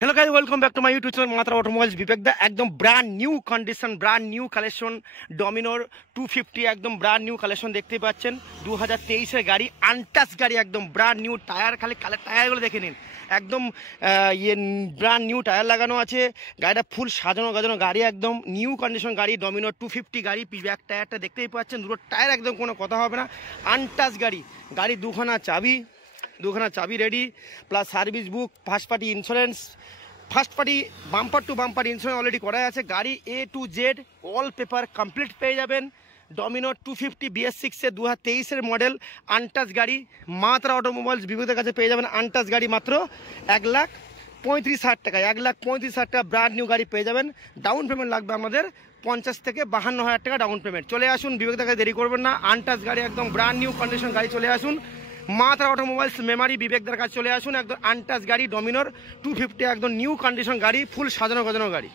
Hello guys, welcome back to my YouTube channel Matra automobiles Vivek da. एकदम brand new condition, brand new collection ডমিনোর 250 একদম brand new collection দেখতে পাচ্ছেন। 2023 এর গাড়ি, আনটাচ গাড়ি, একদম ব্র্যান্ড নিউ টায়ার, খালি কালার টায়ারগুলো দেখে নিন। একদম ব্র্যান্ড নিউ টায়ার লাগানো আছে, গাড়িটা ফুল সাজানো গাজানো গাড়ি, একদম নিউ কন্ডিশন গাড়ি, ডমিনোর 250 গাড়ি। ব্যাক টায়ারটা দেখতেই পাচ্ছেন, দুটো টায়ার একদম কোনো কথা হবে না, আনটাচ গাড়ি। গাড়ি দুখানা চাবি ready, plus service book, first party insurance, first party bumper to bumper insurance already করা আছে। গাড়ি A to Z all paper complete পেয়ে যাবেন। ডমিনোর 250 BS6 এর 2023 মডেল আনটাচ গাড়ি মাত্রা অটোমোবাইলস বিভূতের কাছে পেয়ে যাবেন। আনটাচ গাড়ি মাত্র 1,35,000 টাকায়, 1,35,000 টাকা ব্র্যান্ড নিউ গাড়ি পেয়ে যাবেন। ডাউন পেমেন্ট লাগবে আমাদের 50 থেকে 52,000 টাকা ডাউন পেমেন্ট। চলে আসুন, বিবেকদার কাছে দেরি করবেন না। আনটাচ গাড়ি, একদম ব্র্যান্ড নিউ কন্ডিশন গাড়ি, চলে আসুন মাত্রা অটোমোবাইলস মেমারি বিবেকদার কাছে চলে আসুন। একদম আনটাচ গাড়ি, ডমিনোর 250 একদম নিউ কন্ডিশন গাড়ি, ফুল সাজানো গাজানো গাড়ি।